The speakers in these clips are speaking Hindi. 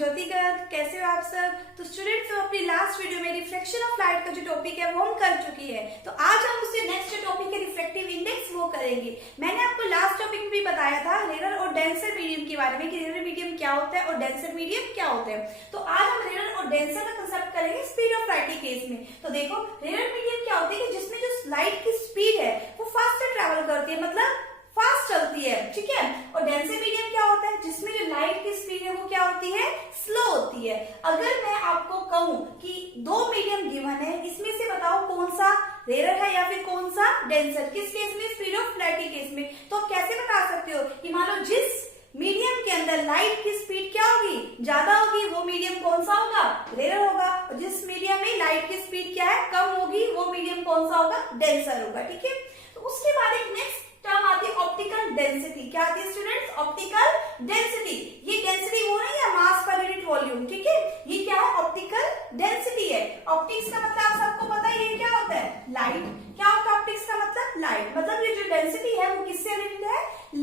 ज्योति गर्ग। कैसे हो आप सब? तो स्टूडेंट्स, हम अपनी लास्ट वीडियो में रिफ्लेक्शन ऑफ लाइट का जो टॉपिक है वो हम कर चुकी है। तो आज हम उससे नेक्स्ट जो टॉपिक है रिफ्लेक्टिव इंडेक्स वो करेंगे। मैंने आपको लास्ट टॉपिक में भी बताया था रेयर और डेंसर मीडियम के बारे में कि रेयर मीडियम क्या होता है और डेंसर मीडियम क्या होता है। तो आज हम रेयर और डेंसर का कंसेप्ट करेंगे स्पीड ऑफ लाइट के केस में। तो देखो, रेयर मीडियम क्या होती है कि जिसमें जो लाइट की स्पीड है वो फास्टर ट्रेवल करती है, मतलब फास्ट चलती है, ठीक है। और डेंसर मीडियम क्या होता है? जिसमें जो लाइट की स्पीड है वो क्या होती है? स्लो होती है। अगर मैं आपको कहूं कि दो मीडियम गिवन है, इसमें से बताओ कौन सा रेयर है या फिर कौन सा डेंसर, किस केस में? स्पीड ऑफ लाइट के केस में। तो आप कैसे बता सकते हो कि मान लो जिस मीडियम के अंदर लाइट की स्पीड क्या होगी? ज्यादा होगी, वो मीडियम कौन सा होगा? रेयर होगा। और जिस मीडियम में लाइट की स्पीड क्या है? कम होगी, वो मीडियम कौन सा होगा? डेंसर होगा, ठीक है। तो उसके बाद एक नेक्स्ट टर्म आती है ऑप्टिकल डेंसिटी। क्या आती है स्टूडेंट्स? Optical density. ये डेंसिटी वो नहीं है मास पर यूनिट वॉल्यूम, ठीक है। ये क्या है? ऑप्टिकल डेंसिटी है। ऑप्टिक्स का मतलब आप सबको पता है, ये क्या होता है? लाइट। क्या होता है ऑप्टिक्स का मतलब? लाइट। मतलब ये जो डेंसिटी है वो किससे रिलेटेड है?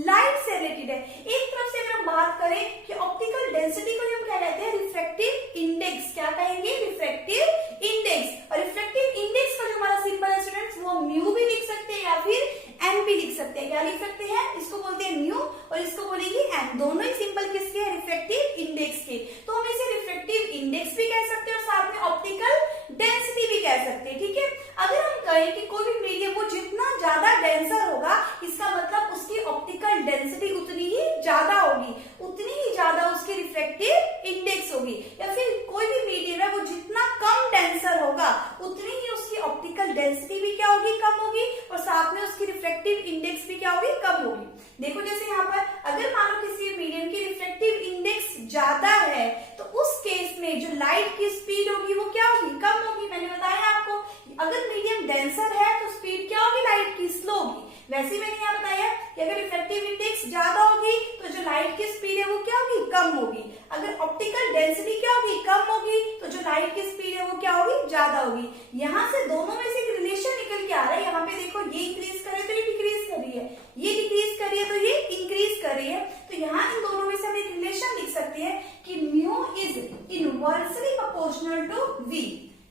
लाइट से रिलेटेड है। एक तरफ से अगर हम बात करें कि ऑप्टिकल डेंसिटी को हम क्या कहते हैं? Refractive index. क्या कहेंगे? Refractive index. और रिफ्रैक्टिव इंडेक्स का जो हमारा सिंबल है स्टूडेंट्स, वो म्यू भी लिख सकते हैं या फिर एन भी लिख सकते हैं। क्या लिख सकते हैं? इसको बोलते हैं म्यू और इसको बोलेंगे एन। दोनों ही सिंबल किसके हैं? रिफ्रैक्टिव इंडेक्स के। तो हम इसे रिफ्रैक्टिव इंडेक्स भी कह सकते हैं और साथ में ऑप्टिकल डेंसिटी भी कह सकते हैं, ठीक है। अगर हम कहें कि कोई भी मीडियम वो जितना ज्यादा डेंसर होगा, इसका मतलब उसकी ऑप्टिकल डेंसिटी उतनी ही ज्यादा होगी, उतनी ही ज्यादा उसकी रिफ्रैक्टिव इंडेक्स होगी। या फिर कोई भी मीडियम है वो जितना कम डेंसर होगा, उतनी ही उसकी ऑप्टिकल डेंसिटी भी क्या होगी? कम होगी। और साथ में उसकी रिफ्रैक्टिव इंडेक्स भी क्या होगी? कम होगी। देखो जैसे यहाँ पर अगर मान लो किसी मीडियम की रिफ्रैक्टिव इंडेक्स ज्यादा है, तो उस केस में जो लाइट की स्पीड होगी वो क्या होगी? कम होगी। मैंने बताया आपको, अगर मीडियम डेंसर है तो स्पीड क्या होगी? लाइट की स्लो होगी। वैसे ही मैंने यहाँ बताया कि अगर रिफ्रैक्टिव इंडेक्स ज्यादा होगी तो जो लाइट की स्पीड है वो क्या होगी? कम होगी। अगर ऑप्टिकल डेंसिटी क्या होगी? कम होगी, तो जो लाइट की स्पीड है वो क्या होगी? ज्यादा होगी। यहाँ से दोनों में से एक रिलेशन निकल के आ रहा है। यहाँ पे देखो, ये इंक्रीज करे तो ये डिक्रीज कर रही है, ये डिक्रीज कर रही है तो ये इंक्रीज कर रही है। तो यहाँ इन दोनों में से हम एक रिलेशन लिख सकते हैं कि mu is inversely proportional to V.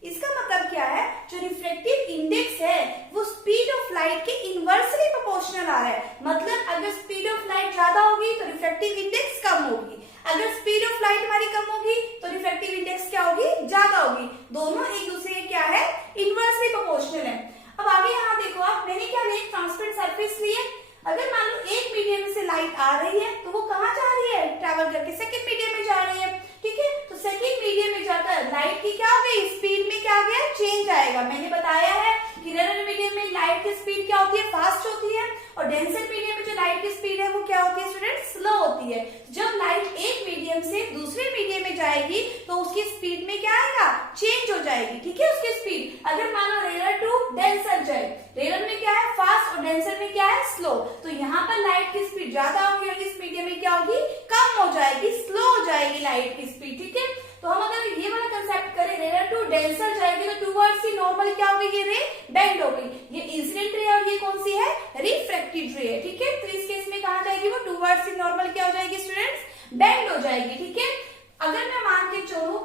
इसका मतलब क्या है? जो रिफ्रैक्टिव इंडेक्स है वो स्पीड ऑफ लाइट के इनवर्सली प्रोपोर्शनल आ रहा है। मतलब अगर स्पीड ऑफ लाइट ज्यादा होगी तो रिफ्रैक्टिव इंडेक्स कम होगी, अगर स्पीड ऑफ लाइट हमारी कम होगी तो रिफ्रैक्टिव इंडेक्स क्या होगी? ज्यादा होगी। दोनों एक दूसरे के क्या है? इनवर्सली प्रोपोर्शनल है। अब आगे यहाँ देखो आप, मैंने क्या लिया? ट्रांसपेरेंट सरफेस लिए। अगर मान लो एक मीडियम से लाइट आ रही है तो वो कहाँ जा रही है? ट्रैवल करके सेकेंड मीडियम में जा रही है, ठीक है। तो सेकेंड मीडियम में जाकर लाइट की क्या हो गई? स्पीड में क्या आ गया? चेंज आएगा। मैंने बताया है कि रेयर मीडियम में लाइट की स्पीड क्या होती है? फास्ट होती है। और डेंसर मीडियम में जो लाइट की स्पीड है वो क्या होती है स्टूडेंट? स्लो होती है। जब लाइट एक मीडियम से दूसरे मीडियम में जाएगी तो उसकी स्पीड में क्या आएगा? चेंज हो जाएगी, ठीक है, उसकी स्पीड। अगर मान लो रेयर टू डेंसर जाए, रेयर में क्या है? फास्ट और डेंसर में क्या है? स्लो। तो यहाँ पर लाइट की स्पीड ज्यादा होगी और इस मीडियम में क्या होगी? कम हो जाएगी, स्लो हो जाएगी लाइट की स्पीड, ठीक है। तो हम अगर ये वाला कंसेप्ट करें, रेयर टू डेंसर जाएगी तो टूवर्ड्स सी नॉर्मल क्या होगी? ये रे बेंड हो गई। ये इंसिडेंट रे और ये कौन सी है? रिफ्रैक्टिव रे है, ठीक है। तो इस केस में कहा जाएगी वो टूवर्ड्स सी नॉर्मल क्या हो जाएगी स्टूडेंट्स? बेंड हो जाएगी, ठीक है। अगर मैं मान के चलूं,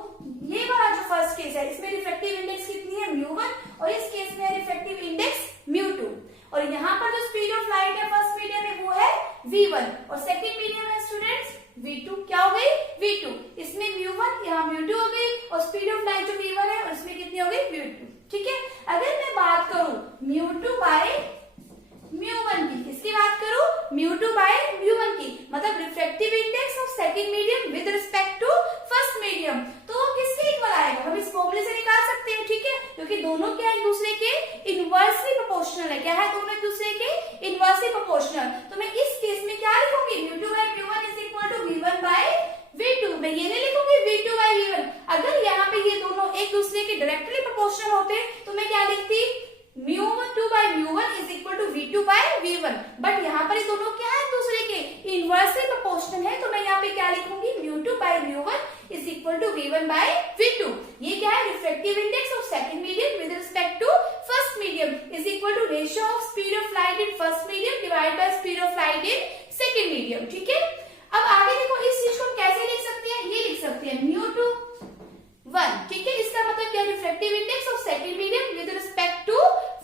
ये वाला जो फर्स्ट केस है इसमें रिफ्रैक्टिव इंडेक्स कितनी है? म्यू1। और इस केस में रिफ्रैक्टिव इंडेक्स म्यू2। और यहाँ पर जो स्पीड ऑफ लाइट है फर्स्ट मीडियम में वो है v1 और सेकेंड मीडियम है स्टूडेंट्स v2। क्या हो गई? v2। इसमें म्यू1, यहाँ म्यू2 हो गई और स्पीड ऑफ लाइट जो v1 है और इसमें कितनी हो गई? v2, ठीक है। अगर मैं बात करूं म्यू2 बाय म्यू1 की, किसकी बात करूं? म्यू2 बाय म्यू1 की, मतलब refractive index of second medium with respect to first medium. तो वो किसके इक्वल आएगा? हम इस फॉर्मूले से निकाल सकते हैं, ठीक है, क्योंकि दोनों क्या एक दूसरे के इनवर्सली प्रोपोर्शनल है। क्या है? दोनों एक दूसरे के इनवर्सली प्रोपोर्शनल। तो मैं इस केस में क्या लिखूंगी? म्यू2 बाय म्यू1 is equal to v1 by v2। मैं ये नहीं लिखूंगी v2 बाय v1। अगर यहाँ पे ये दोनों एक दूसरे के डायरेक्टली प्रोपोर्शनल होते तो मैं क्या लिखती? म्यू2 बाय म्यू1 is equal to v2 by v1। But यहाँ पर ये दोनों क्या है? एक दूसरे के इनवर्सली प्रोपोर्शनल है। तो मैं यहाँ पे क्या लिखूंगी? म्यू2 बाय म्यू1 is equal to v1 by v2। ये क्या है? Refractive index of second medium with respect to first medium is equal to ratio of speed of light in first medium divide by speed of light in second medium, ठीक है। अब आगे देखो, इस चीज को कैसे लिख सकते हैं? ये लिख सकते हैं mu reflective index of second medium with respect to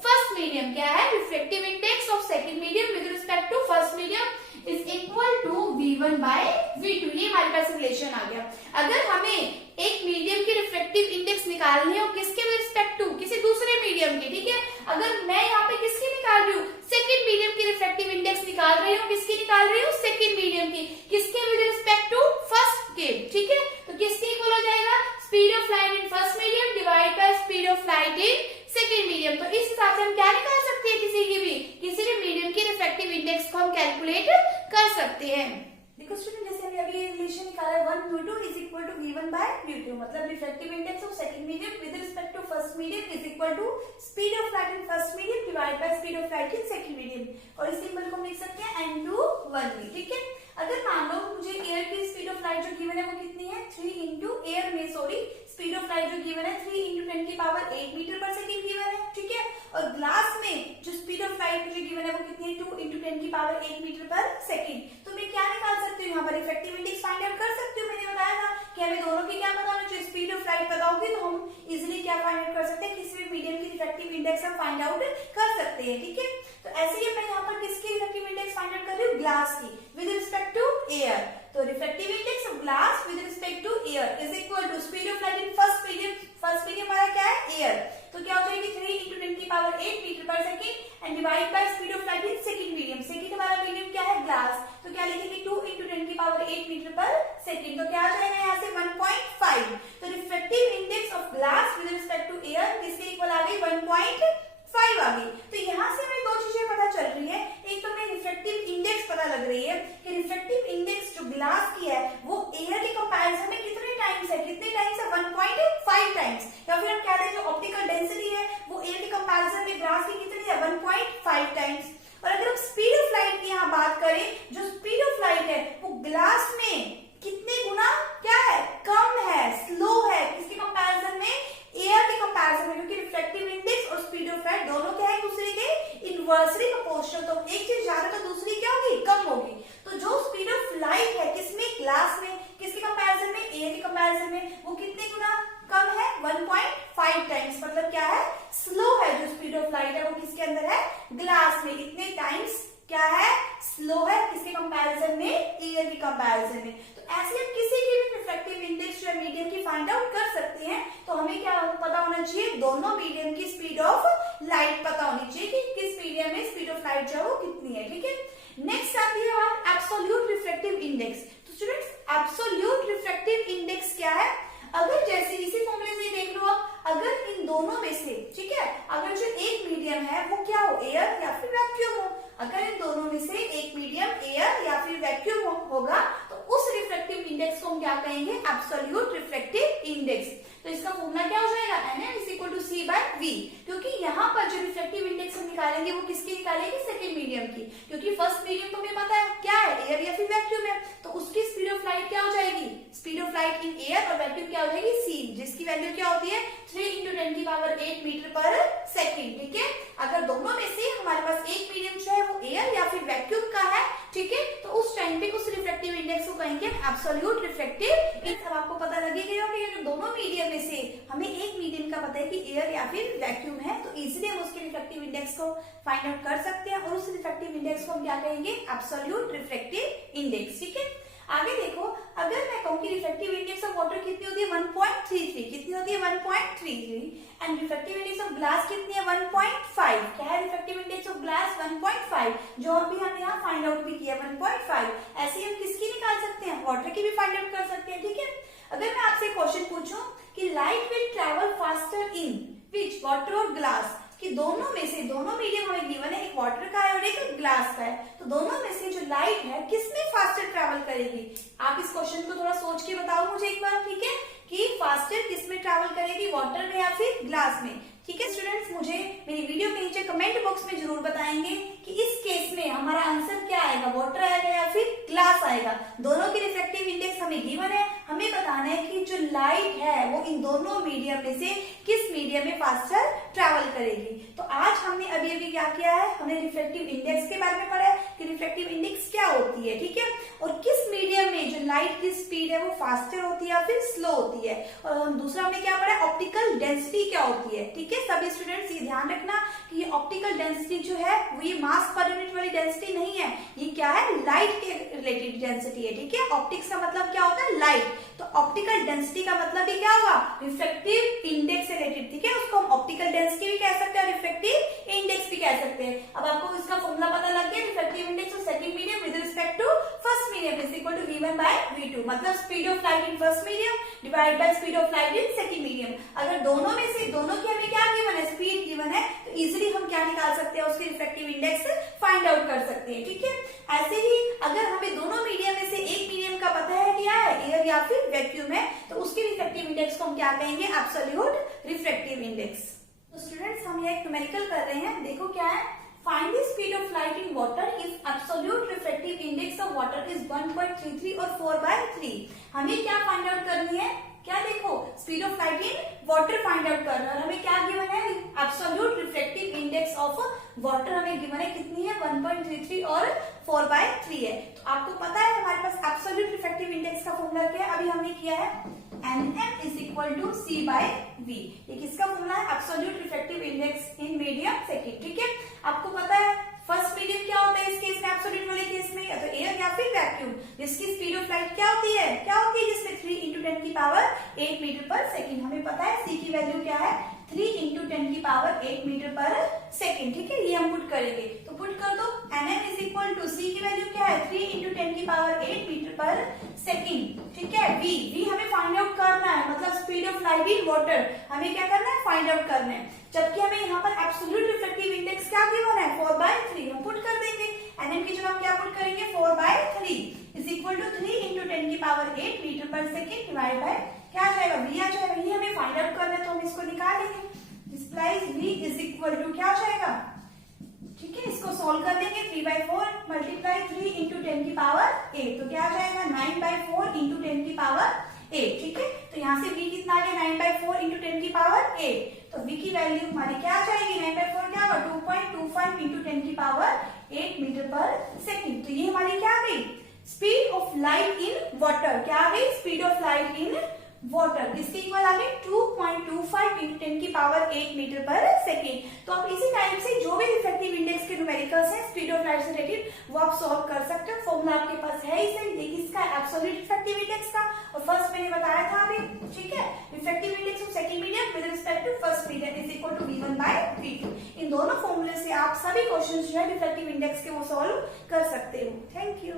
first medium. क्या है? Reflective index of second medium with respect to first medium is equal to V1 by V2। ये हमारे पास रिलेशन आ गया। अगर हमें एक मीडियम की रिफ्लेक्टिव इंडेक्स निकालनी हो किसके रिस्पेक्ट टू? किसी दूसरे मीडियम की, ठीक है। अगर मैं यहाँ पे किसकी निकाल रही हूँ? सेकंड मीडियम की रिफ्लेक्टिव इंडेक्स निकाल रही हूँ। किसकी निकाल रही हूँ? सेकंड मीडियम की। किसके? विद रिस्पेक्ट टू फर्स्ट के, ठीक है। तो किसके इक्वल हो जाएगा? Speed of light in first medium divide by speed of light in second medium. तो इस हिसाब से हम क्या निकाल सकते हैं? किसी भी मीडियम की रिफ्लेक्टिव इंडेक्स को हम कैलकुलेट कर सकते हैं। देखो स्टूडेंट, जैसे हमने अभी रिलेशन निकाला 1 V2 is equal to V1 by V2, मतलब reflective index of second medium with respect to first medium is equal to speed of light in first medium divide by speed of light in second medium. और इस सिंबल को हम लिख सकते हैं N/1V, ठीक है। अगर मान लो मुझे एयर की स्पीड ऑफ लाइट जो गिवन है वो कितनी है? 3 इंटू एयर में स्पीड ऑफ लाइट जो गिवन है 3 into 10⁸ metre per second given है, ठीक है। और ग्लास में जो स्पीड ऑफ लाइट मुझे गिवन है वो कितनी है? 2 इंटू 10⁸ मीटर पर सेकेंड। तो मैं क्या निकाल सकती हूँ यहाँ पर? इफेक्टिव इंडेक्स फाइंड आउट कर सकती हूँ। मैंने बताया था कि हमें दोनों की क्या पता होना चाहिए? स्पीड ऑफ लाइट पता होगी तो हम इजिली क्या फाइंड आउट कर सकते हैं? किसी भी मीडियम की इफेक्टिव इंडेक्स हम फाइंड आउट कर सकते हैं, ठीक है। तो ऐसे ही मैं यहाँ पर किसकी इफेक्टिव इंडेक्स फाइंड आउट कर रही हूँ? ग्लास की विद रिस्पेक्ट टू एयर। तो reflective index of glass with respect to air is equal to speed of light in first medium. First medium हमारा क्या है? एयर। तो क्या हो जाएगी? 3 into 10⁸ metre per second and divide by speed of light in second medium. Second हमारा मीडियम क्या है? ग्लास। तो क्या लिखेंगे? 2 इंटू 10⁸ मीटर पर सेकेंड। तो क्या आ जाएगा यहाँ से? 1.5। तो reflective index of glass with respect to air किसके इक्वल आ गई? 1.5 आ गई। तो यहाँ से हमें दो चीजें पता चल रही है। एक तो हमें रिफ्लेक्टिव इंडेक्स पता लग रही है कि रिफ्लेक्टिव इंडेक्स जो ग्लास की है वो एयर के कंपैरिजन में कितने टाइम्स है? 1.5 टाइम्स। या फिर हम कहते हैं जो ऑप्टिकल डेंसिटी है वो एयर के कंपैरिजन में ग्लास की कितनी है? 1.5 टाइम्स। और अगर हम स्पीड ऑफ लाइट की यहाँ बात करें, जो स्पीड ऑफ लाइट है वो ग्लास में कितने गुना क्या है? कम है, स्लो है। किसके कंपैरिजन में? एयर के कंपैरिजन में, क्योंकि रिफ्लेक्टिव इंडेक्स और स्पीड ऑफ लाइट दोनों क्या है? दूसरे के इनवर्सली प्रोपोर्शनल। तो एक चीज ज्यादा तो दूसरी क्या होगी? कम होगी। तो जो स्पीड ऑफ लाइट है किसमें? ग्लास में। किसके कंपैरिजन में? एयर के कंपैरिजन में। वो कितने गुना कम है? 1.5 टाइम्स। मतलब क्या है? स्लो है। जो स्पीड ऑफ लाइट है वो किसके अंदर है? ग्लास में। इतने टाइम्स क्या है? स्लो है। किसके कंपैरिजन में? एयर के कंपैरिजन में। तो ऐसे हम किसी की भी रिफ्लेक्टिव इंडेक्स जो मीडियम की फाइंड आउट कर सकते हैं। तो हमें क्या पता होना चाहिए? दोनों मीडियम की स्पीड ऑफ लाइट पता होनी चाहिए कि किस मीडियम में स्पीड ऑफ लाइट जो है वो कितनी है, ठीक है। नेक्स्ट आती है बात एब्सोल्यूट रिफ्लेक्टिव इंडेक्स। तो स्टूडेंट्स, एब्सोल्यूट रिफ्लेक्टिव इंडेक्स क्या है? अगर जैसे इसी फॉर्मूले से देख लो आप, अगर इन दोनों में से, ठीक है, अगर जो एक मीडियम है वो क्या हो? एयर या फिर वैक्यूम हो। अगर इन दोनों में से एक मीडियम एयर या फिर वैक्यूम होगा तो उस रिफ्लेक्टिव इंडेक्स को हम क्या कहेंगे? Absolute reflective index. तो इसका फॉर्मूला क्या हो जाएगा? NN=C/V। क्योंकि यहाँ पर जो रिफ्लेक्टिव इंडेक्स हम निकालेंगे वो किसकी निकालेंगे? सेकेंड मीडियम की। क्योंकि फर्स्ट मीडियम तो हमें पता है क्या है? एयर या फिर वैक्यूम है। तो उसकी स्पीड ऑफ लाइट क्या हो जाएगी? Speed of light in air और वैक्यूम क्या हो जाएगी? C, जिसकी वैल्यू क्या होती है? 3 इंटू 10⁸ मीटर पर सेकेंड, ठीक है। अगर दोनों में से हमारे पास एक मीडियम जो है वो एयर या फिर वैक्यूम का है, ठीक है, तो उस टाइम पे उस रिफ्लेक्टिव इंडेक्स को कहेंगे एब्सोल्यूट रिफ्लेक्टिव इंडेक्स। अब आपको पता लगेगा कि दोनों मीडियम में से हमें एक मीडियम का पता है कि एयर या फिर वैक्यूम है, तो इजीली हम उसके रिफ्लेक्टिव इंडेक्स को फाइंड आउट कर सकते हैं और उस रिफ्लेक्टिव इंडेक्स को हम क्या कहेंगे? एब्सोल्यूट रिफ्लेक्टिव इंडेक्स, ठीक है। आगे देखो, अगर मैं कहूँ कि रिफ्लेक्टिव इंडेक्स ऑफ वाटर कितनी होती है? 1.33। कितनी होती है? 1.33। And reflective index of glass कितनी है? 1.5। क्या है रिफ्लेक्टिव इंडेक्स ऑफ ग्लास? 1.5, जो अभी हम यहाँ फाइंड आउट भी किया 1.5। ऐसे हम किसकी निकाल सकते हैं? वाटर की भी फाइंड आउट कर सकते हैं, ठीक है। अगर मैं आपसे क्वेश्चन पूछूं कि light will travel faster in which, water और ग्लास, कि दोनों में से, दोनों मीडियम हमें गिवन है, एक वाटर का है और एक ग्लास का है, तो दोनों में से जो लाइट है किसमें फास्टर ट्रैवल करेगी? आप इस क्वेश्चन को थोड़ा सोच के बताओ मुझे एक बार, ठीक है, कि फास्टर किसमें ट्रैवल करेगी? वाटर में या फिर ग्लास में? ठीक है स्टूडेंट्स, मुझे मेरी वीडियो के नीचे कमेंट बॉक्स में जरूर बताएंगे कि इस केस में हमारा आंसर क्या आएगा, वाटर आएगा या फिर ग्लास आएगा। दोनों की रिफ्रैक्टिव इंडेक्स हमें गिवन है, हमें बताना है कि जो लाइट है वो इन दोनों मीडियम में से किस मीडियम में फास्टर ट्रैवल करेगी। तो आज हमने अभी अभी क्या किया है, हमने रिफ्रैक्टिव इंडेक्स के बारे में पढ़ा है कि रिफ्रैक्टिव इंडेक्स क्या होती है, ठीक है, और किस मीडियम में जो लाइट की स्पीड है वो फास्टर होती है या फिर स्लो होती है। और दूसरा हमने क्या पढ़ा, ऑप्टिकल डेंसिटी क्या होती है, ठीक है। सभी स्टूडेंट्स ये ध्यान रखना कि ये ऑप्टिकल डेंसिटी जो है वो ये मास पर यूनिट वाली डेंसिटी नहीं है, ये क्या है, लाइट के रिलेटेड डेंसिटी है, ठीक है। ऑप्टिक्स का मतलब क्या होता है, लाइट, तो ऑप्टिकल डेंसिटी का मतलब ही क्या होगा, रिफ्रैक्टिव इंडेक्स से रिलेटेड, ठीक है। उसको हम ऑप्टिकल डेंसिटी भी कह सकते हैं, रिफ्रैक्टिव इंडेक्स भी कह सकते हैं। अब आपको इसका फॉर्मूला पता लग गया, refractive index of second medium with respect to first medium is equal to v1 by v2, मतलब speed of light in first medium divide by speed of light in second medium. अगर दोनों में से दोनों की हमें क्या गिवन है, स्पीड गिवन है, तो इजीली हम क्या निकाल सकते हैं, उसकी रिफ्रैक्टिव इंडेक्स फाइंड आउट कर सकते हैं, ठीक है। ऐसे ही अगर हमें दोनों मीडियम में से एक मीडियम का पता है क्या है, एयर या फिर वैक्यूम है, तो उसकी रिफ्रैक्टिव इंडेक्स को हम क्या कहेंगे, एब्सोल्यूट रिफ्रैक्टिव इंडेक्स। तो स्टूडेंट्स हम ये एक न्यूमेरिकल कर रहे हैं, देखो क्या है, find the speed of light in water if absolute refractive index of water is 1.33 और 4/3। हमें क्या फाइंड आउट करनी है, क्या देखो, speed of light in water find out करना है, और हमें क्या गिवन है, absolute refractive index of water हमें गिवन है, कितनी है, 1.33 और 4/3 है। तो आपको पता है हमारे पास एब्सोल्यूट रिफ्रैक्टिव इंडेक्स का फॉर्मूला क्या है, अभी हमने किया है, NM is equal to C/V। ये किसका फॉर्मूला है, absolute refractive index in medium second, ठीक है। आपको पता है फर्स्ट मीडियम क्या होता है इस केस में, एब्सोल्यूट वाले केस में, या तो एयर या फिर वैक्यूम, जिसकी स्पीड ऑफ लाइट क्या होती है, जिसमें 3 × 10⁸ मीटर पर सेकंड। हमें पता है C की वैल्यू क्या है, 3 × 10⁸ मीटर पर सेकंड, ठीक है। ये हम पुट करेंगे, तो पुट कर दो, NM is equal to C की वैल्यू क्या है, 3 × 10⁸ मीटर पर सेकंड, ठीक है। V हमें फाइंड आउट करना है, मतलब speed of light in water हमें क्या करना है, फाइंड आउट करना है, जबकि हमें यहाँ पर एब्सोल्यूट रिफ्रैक्टिव इंडेक्स क्या गिवन है, 4/3, हम पुट कर देंगे। NM की जगह हम क्या पुट करेंगे, 4/3 इज इक्वल टू 3 × 10⁸ मीटर पर सेकंड डिवाइड बाय क्या आ जाएगा, V आ जाएगा। ये हमें फाइंड आउट करना है, तो हम इसको निकालेंगे, डिस्प्लाइज V इज इक्वल टू क्या हो जाएगा, ठीक है, इसको सोल्व कर देंगे, 3/4 मल्टीप्लाई 3 × 10⁸, तो क्या आ जाएगा, 9/4 × 10⁸, ठीक है। तो यहाँ से V कितना आ गया, 9/4 × 10⁸, तो V की वैल्यू हमारी क्या आ जाएगी, 9/4 क्या होगा, 2.25 × 10⁸ मीटर पर सेकंड। तो ये हमारी क्या आ गई, speed of light in water, क्या आ गई, speed of light in water, किसके इक्वल आ गए, 2.25 × 10⁸ मीटर पर सेकेंड। तो आप इसी टाइप से जो भी रिफ्रैक्टिव इंडेक्स के न्यूमेरिकल्स हैं स्पीड ऑफ लाइट से रिलेटेड वो आप सॉल्व कर सकते हो। फॉर्मूला आपके पास है ही सही, ये किसका, एब्सोल्यूट रिफ्रैक्टिव इंडेक्स का, और फर्स्ट मैंने बताया था अभी, ठीक है, refractive index of second medium with respect to first medium is equal to v1 by v2। इन दोनों फॉर्मूले से आप सभी क्वेश्चंस जो है रिफ्रैक्टिव इंडेक्स के वो सॉल्व कर सकते हो। Thank you.